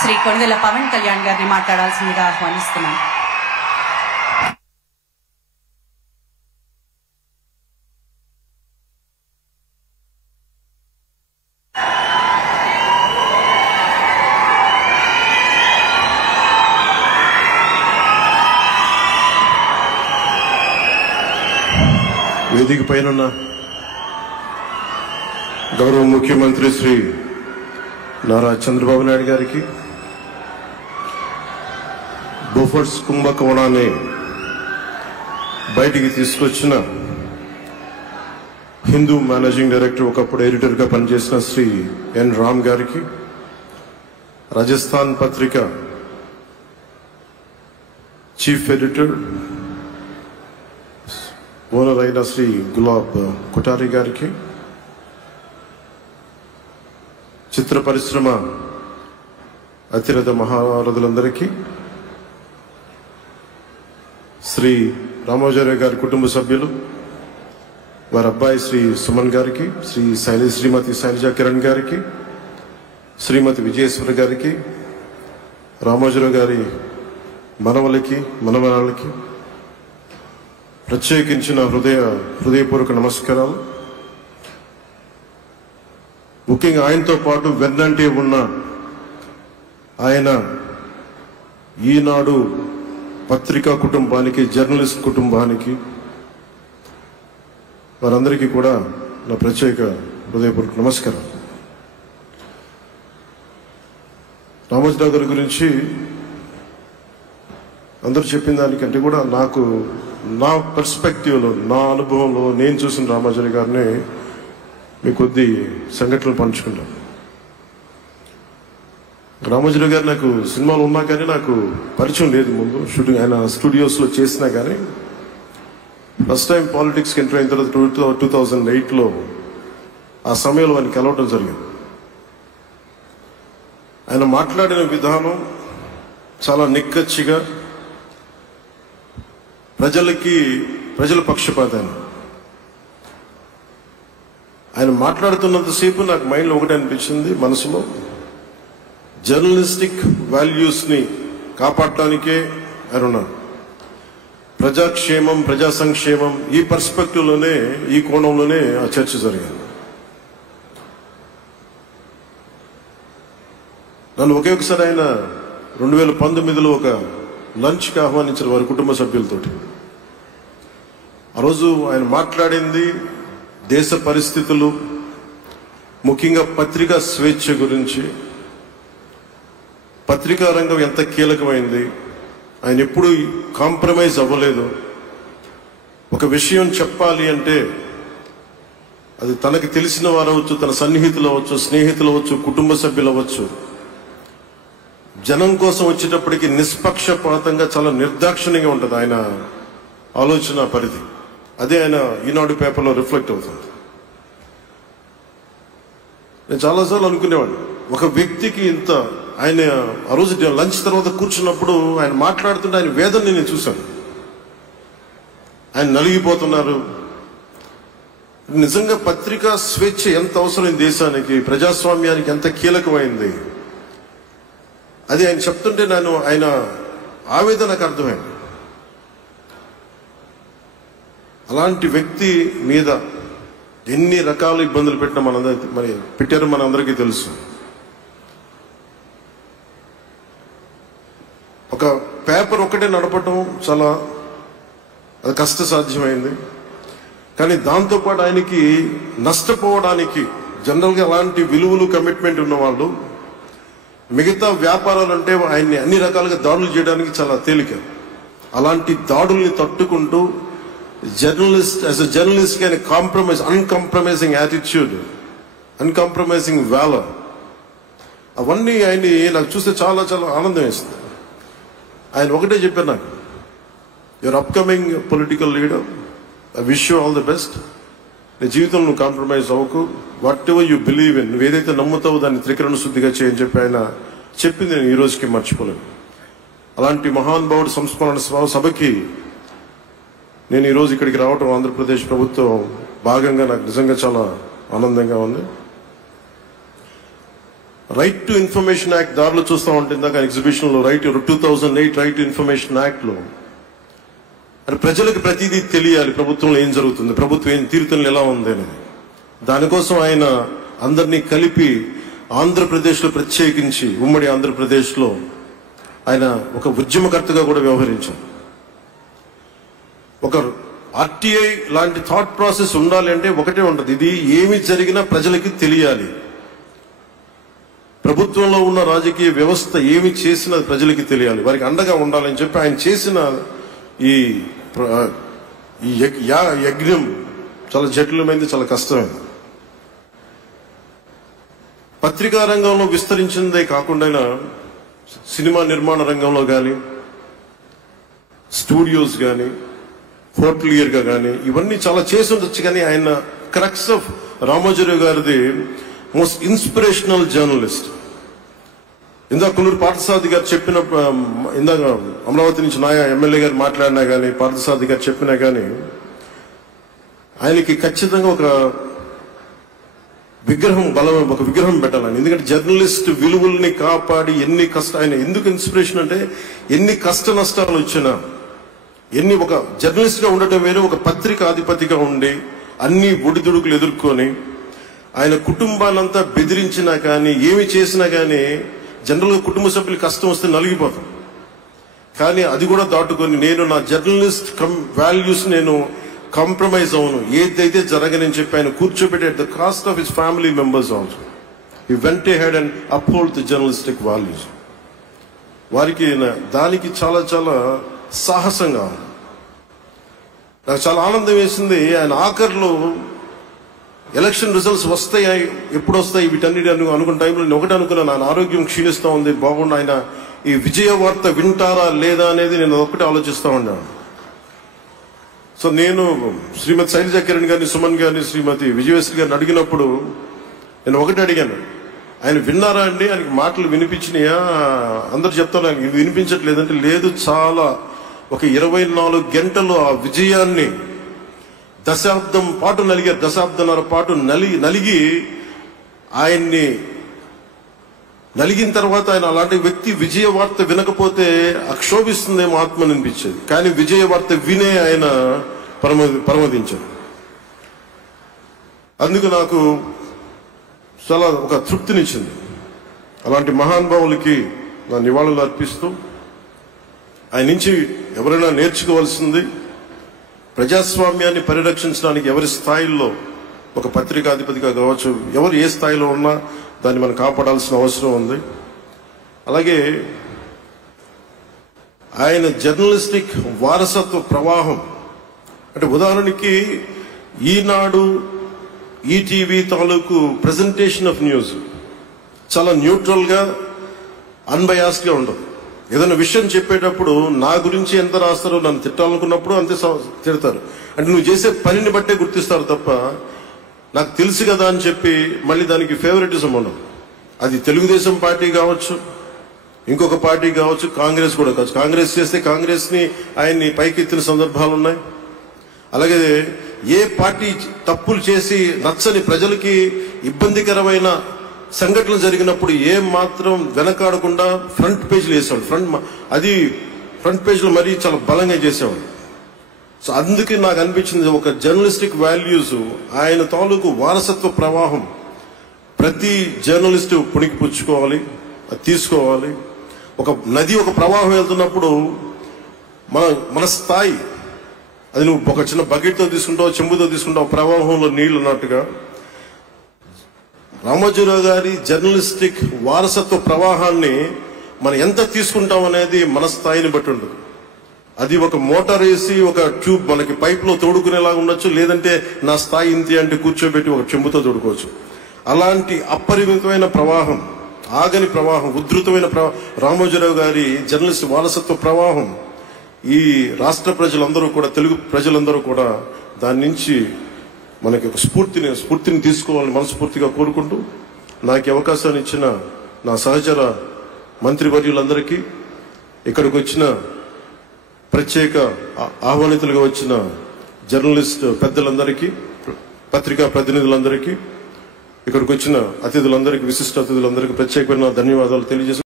శ్రీ కొణిదెల పవన్ కళ్యాణ్ గారిని మాట్లాడాల్సిందిగా ఆహ్వానిస్తున్నాం. వేదిక పైన గౌరవ ముఖ్యమంత్రి శ్రీ నారా చంద్రబాబు నాయుడు గారికి, బోఫర్స్ కుంభకోణాన్ని బయటికి తీసుకొచ్చిన హిందూ మేనేజింగ్ డైరెక్టర్, ఒకప్పుడు ఎడిటర్గా పనిచేసిన శ్రీ ఎన్ రామ్ గారికి, రాజస్థాన్ పత్రిక చీఫ్ ఎడిటర్ ఓనర్ అయిన శ్రీ గులాబ్ కుటారి గారికి, చిత్ర పరిశ్రమ అతిరథ మహారథులందరికీ, శ్రీ రామోజీరావు గారి కుటుంబ సభ్యులు, వారి అబ్బాయి శ్రీ సుమన్ గారికి, శ్రీమతి శైలజా కిరణ్ గారికి, శ్రీమతి విజయేశ్వరి గారికి, రామోజీరావు గారి మనవలకి మనవరాళ్ళకి ప్రత్యేకించిన హృదయపూర్వక నమస్కారాలు. ముఖ్యంగా ఆయనతో పాటు వెన్నంటే ఉన్న ఆయన ఈనాడు పత్రికా కుటుంబానికి, జర్నలిస్ట్ కుటుంబానికి, వారందరికీ కూడా నా ప్రత్యేక హృదయపూర్వక నమస్కారం. రామోజీరావు గారి గురించి అందరూ చెప్పిన దానికంటే కూడా నాకు నా పర్స్పెక్టివ్లో, నా అనుభవంలో నేను చూసిన రామోజీరావు గారిని మీ కొద్ది సంఘటనలు పంచుకుంటాను. రామోజీరావు గారు నాకు సినిమాలు ఉన్నా కానీ నాకు పరిచయం లేదు. ముందు షూటింగ్ ఆయన స్టూడియోస్లో చేసినా కానీ ఫస్ట్ టైం పాలిటిక్స్కి ఎంటర్ అయిన తర్వాత 2008లో ఆ సమయంలో ఆయన కలవటం జరిగింది. ఆయన మాట్లాడిన విధానం చాలా నిక్కచ్చిగా, ప్రజల పక్షపాతాన్ని. ఆయన మాట్లాడుతున్నంతసేపు నాకు మైండ్లో ఒకటే అనిపించింది, మనసులో జర్నలిస్టిక్ వాల్యూస్ని కాపాడటానికే ఆయన ఉన్నారు. ప్రజాక్షేమం, ప్రజా సంక్షేమం, ఈ పర్స్పెక్టివ్లోనే, ఈ కోణంలోనే ఆ చర్చ జరిగింది. నన్ను ఒకే ఒకసారి ఆయన 2019లో ఒక లంచ్కి ఆహ్వానించిన వారి కుటుంబ సభ్యులతోటి. ఆ రోజు ఆయన మాట్లాడింది దేశ పరిస్థితులు, ముఖ్యంగా పత్రికా స్వేచ్ఛ గురించి, పత్రికా రంగం ఎంత కీలకమైంది. ఆయన ఎప్పుడూ కాంప్రమైజ్ అవ్వలేదు. ఒక విషయం చెప్పాలి అంటే అది తనకి తెలిసిన వారు అవ్వచ్చు, తన సన్నిహితులు అవ్వచ్చు, స్నేహితులు అవ్వచ్చు, కుటుంబ సభ్యులు అవ్వచ్చు, జనం కోసం వచ్చేటప్పటికి నిష్పక్షపాతంగా చాలా నిర్దాక్షిణ్యంగా ఉంటుంది ఆయన ఆలోచన పరిధి. అదే ఆయన ఈనాడు పేపర్లో రిఫ్లెక్ట్ అవుతుంది. నేను చాలాసార్లు అనుకునేవాడిని, ఒక వ్యక్తికి ఇంత, ఆయన ఆ రోజు లంచ్ తర్వాత కూర్చున్నప్పుడు ఆయన మాట్లాడుతుంటే ఆయన వేదనని నేను చూశాను. ఆయన నలిగిపోతున్నారు. నిజంగా పత్రికా స్వేచ్ఛ ఎంత అవసరం దేశానికి, ప్రజాస్వామ్యానికి ఎంత కీలకమైంది, అది ఆయన చెప్తుంటే ఆయన ఆవేదన నాకు అర్థమైంది. అలాంటి వ్యక్తి మీద ఎన్ని రకాల ఇబ్బందులు పెట్టారో మనందరికీ తెలుసు. ఒక పేపర్ ఒకటే నడపటం చాలా అది కష్టసాధ్యమైంది. కానీ దాంతోపాటు ఆయనకి నష్టపోవడానికి, జనరల్గా అలాంటి విలువలు, కమిట్మెంట్ ఉన్న వాళ్ళు మిగతా వ్యాపారాలు అంటే ఆయన్ని అన్ని రకాలుగా దాడులు చేయడానికి చాలా తేలిక. అలాంటి దాడుల్ని తట్టుకుంటూ యాజ్ ఎ జర్నలిస్ట్ ఆయన అన్కాంప్రమైజింగ్ యాటిట్యూడ్, అన్కాంప్రమైజింగ్ వాలర్, అవన్నీ ఆయన్ని నాకు చూస్తే చాలా చాలా ఆనందం వేస్తుంది. ఆయన ఒకటే చెప్పారు నాకు, your upcoming political leader, I wish you all the best. నీ జీవితంలో నువ్వు కాంప్రమైజ్ అవ్వకు, what ever you believe in, నువ్వు ఏదైతే నమ్ముతావో దాన్ని త్రికరణ శుద్ధిగా చేయని చెప్పి ఆయన చెప్పింది నేను ఈ రోజుకి మర్చిపోలేను. అలాంటి మహానుభావుడు సంస్మరణ సభకి నేను ఈరోజు ఇక్కడికి రావటం ఆంధ్రప్రదేశ్ ప్రభుత్వం భాగంగా నాకు నిజంగా చాలా ఆనందంగా ఉంది. రైట్ టు ఇన్ఫర్మేషన్ యాక్ట్ దారిలో చూస్తూ ఉంటే ఇందాక ఎగ్జిబిషన్లో 2008 రైట్ టు ఇన్ఫర్మేషన్ యాక్ట్లో అంటే ప్రజలకు ప్రతిదీ తెలియాలి, ప్రభుత్వంలో ఏం జరుగుతుంది, ప్రభుత్వం ఏం తీరుతలు ఎలా ఉంది అనేది. దానికోసం ఆయన అందరినీ కలిపి ఆంధ్రప్రదేశ్లో ప్రత్యేకించి ఉమ్మడి ఆంధ్రప్రదేశ్లో ఆయన ఒక ఉద్యమకర్తగా కూడా వ్యవహరించారు. ఒక ఆర్టీఐ లాంటి థాట్ ప్రాసెస్ ఉండాలి అంటే ఒకటే ఉంటుంది, ఇది ఏమి జరిగినా ప్రజలకి తెలియాలి. ప్రభుత్వంలో ఉన్న రాజకీయ వ్యవస్థ ఏమి చేసినా ప్రజలకి తెలియాలి, వారికి అండగా ఉండాలని చెప్పి ఆయన చేసిన ఈ యజ్ఞం చాలా జటిలమైంది, చాలా కష్టమైంది. పత్రికా రంగంలో విస్తరించిందే కాకుండా సినిమా నిర్మాణ రంగంలో కానీ, స్టూడియోస్ కానీ, హోటలియర్గా కానీ ఇవన్నీ చాలా చేసి ఉండొచ్చు. కానీ ఆయన క్రక్స్ ఆఫ్ రామోజీరావు గారిది మోస్ట్ ఇన్స్పిరేషనల్ జర్నలిస్ట్. ఇందాక కొల్లూరు పార్థసారథి గారు చెప్పిన, ఇందాక అమరావతి నుంచి నాయ ఎమ్మెల్యే గారు మాట్లాడినా కానీ, పార్థసారథి గారు చెప్పినా కానీ ఆయనకి ఖచ్చితంగా ఒక విగ్రహం పెట్టాలని. ఎందుకంటే జర్నలిస్ట్ విలువల్ని కాపాడి ఆయన ఎందుకు ఇన్స్పిరేషన్ అంటే ఎన్ని కష్ట నష్టాలు వచ్చినా, ఒక జర్నలిస్ట్ గా ఉండటం వేరు, ఒక పత్రిక అధిపతిగా ఉండి అన్ని ఒడిదుడుకులు ఎదుర్కొని ఆయన కుటుంబాలంతా బెదిరించినా కానీ, ఏమి చేసినా కానీ జనరల్ గా కుటుంబ సభ్యులు కష్టం వస్తే నలిగిపోతాం. కానీ అది కూడా దాటుకొని నేను నా జర్నలిస్ట్ వాల్యూస్ నేను కాంప్రమైజ్ అవును, ఏదైతే జరగనని చెప్పి ఆయన కూర్చోబెట్టి at the cost of his family members also he vent ahead and uphold the journalistic values. వారికి దానికి చాలా చాలా సాహసంగా నాకు చాలా ఆనందం వేసింది. ఆయన ఆఖరిలో ఎలక్షన్ రిజల్ట్స్ వస్తాయి, ఎప్పుడు వస్తాయి వీటన్నిటి అనుకున్న టైంలో నేను ఒకటి అనుకున్నాను, ఆయన ఆరోగ్యం క్షీణిస్తూ ఉంది, బాగుండు, ఆయన ఈ విజయ వార్త వింటారా లేదా అనేది నేను ఒకటి ఆలోచిస్తూ ఉన్నాను. సో నేను శ్రీమతి శైలజా కిరణ్ గారిని, సుమన్ గారిని, శ్రీమతి విజయశ్రీ గారిని అడిగినప్పుడు నేను ఒకటి అడిగాను, ఆయన విన్నారా అండి, ఆయనకి మాటలు వినిపించినాయా? అందరు చెప్తారు ఆయనకి వినిపించట్లేదంటే లేదు, చాలా ఒక 24 గంటలు ఆ విజయాన్ని దశాబ్దం పాటు నలిగారు, దశాబ్దంన్నర పాటు నలిగి ఆయన్ని నలిగిన తర్వాత ఆయన అలాంటి వ్యక్తి విజయ వార్త వినకపోతే అక్షోభిస్తుందేమో ఆత్మ అనిపించేది. కానీ విజయ వార్త వినే ఆయన పరమదించారు. అందుకు నాకు చాలా ఒక తృప్తినిచ్చింది. అలాంటి మహానుభావులకి నా నివాళులు అర్పిస్తూ ఆయన నుంచి ఎవరైనా నేర్చుకోవాల్సింది, ప్రజాస్వామ్యాన్ని పరిరక్షించడానికి ఎవరి స్థాయిల్లో, ఒక పత్రికాధిపతిగా కావచ్చు, ఎవరు ఏ స్థాయిలో ఉన్నా దాన్ని మనం కాపాడాల్సిన అవసరం ఉంది. అలాగే ఆయన జర్నలిస్టిక్ వారసత్వ ప్రవాహం అంటే ఉదాహరణకి ఈనాడు, ఈటీవీ తాలూకు ప్రెజెంటేషన్ ఆఫ్ న్యూస్ చాలా న్యూట్రల్ గా, అన్బయాస్డ్ గా ఉండదు. ఏదైనా విషయం చెప్పేటప్పుడు నా గురించి ఎంత రాస్తారో, నన్ను తిట్టాలనుకున్నప్పుడు అంతే తిడతారు. అంటే నువ్వు చేసే పనిని బట్టే గుర్తిస్తారు తప్ప నాకు తెలుసు కదా అని చెప్పి మళ్ళీ దానికి ఫేవరెటిజం ఉండదు. అది తెలుగుదేశం పార్టీ కావచ్చు, ఇంకొక పార్టీ కావచ్చు, కాంగ్రెస్ కూడా కావచ్చు. కాంగ్రెస్ చేస్తే కాంగ్రెస్ ని ఆయన్ని పైకెత్తిన సందర్భాలు ఉన్నాయి. అలాగే ఏ పార్టీ తప్పులు చేసి నచ్చని, ప్రజలకి ఇబ్బందికరమైన సంఘటనలు జరిగినప్పుడు ఏం మాత్రం వెనకాడకుండా ఫ్రంట్ పేజీలు వేసేవాడు. ఫ్రంట్ పేజీలో మరీ చాలా బలంగా చేసేవాడు. సో అందుకే నాకు అనిపించింది ఒక జర్నలిస్టిక్ వాల్యూస్, ఆయన తాలూకు వారసత్వ ప్రవాహం ప్రతి జర్నలిస్టు పుణికిపుచ్చుకోవాలి, అది తీసుకోవాలి. ఒక నది ఒక ప్రవాహం వెళ్తున్నప్పుడు మన స్థాయి, అది నువ్వు ఒక చిన్న బకెట్తో తీసుకుంటావు, చెంబుతో తీసుకుంటావు, ప్రవాహంలో నీళ్లు ఉన్నట్టుగా రామోజీరావు గారి జర్నలిస్టిక్ వారసత్వ ప్రవాహాన్ని మనం ఎంత తీసుకుంటాం అనేది మన స్థాయిని బట్టి ఉంటుంది. అది ఒక మోటార్ వేసి ఒక ట్యూబ్ మనకి పైప్ లో తోడుకునేలాగా ఉండొచ్చు, లేదంటే నా స్థాయి ఇంతే అంటే కూర్చోబెట్టి ఒక చెంబుతో తోడుకోవచ్చు. అలాంటి అపరిమితమైన ప్రవాహం, ఆగని ప్రవాహం, ఉధృతమైన రామోజీరావు గారి జర్నలిస్ట్ వారసత్వ ప్రవాహం ఈ రాష్ట్ర ప్రజలందరూ కూడా, తెలుగు ప్రజలందరూ కూడా దాని నుంచి మనకి ఒక స్ఫూర్తిని తీసుకోవాలని మనస్ఫూర్తిగా కోరుకుంటూ, నాకు అవకాశాన్ని ఇచ్చిన నా సహచర మంత్రివర్యులందరికీ, ఇక్కడికి వచ్చిన ప్రత్యేక ఆహ్వానితులుగా వచ్చిన జర్నలిస్ట్ పెద్దలందరికీ, పత్రికా ప్రతినిధులందరికీ, ఇక్కడికి వచ్చిన అతిథులందరికీ, విశిష్ట అతిథులందరికీ ప్రత్యేకమైన ధన్యవాదాలు తెలియజేసి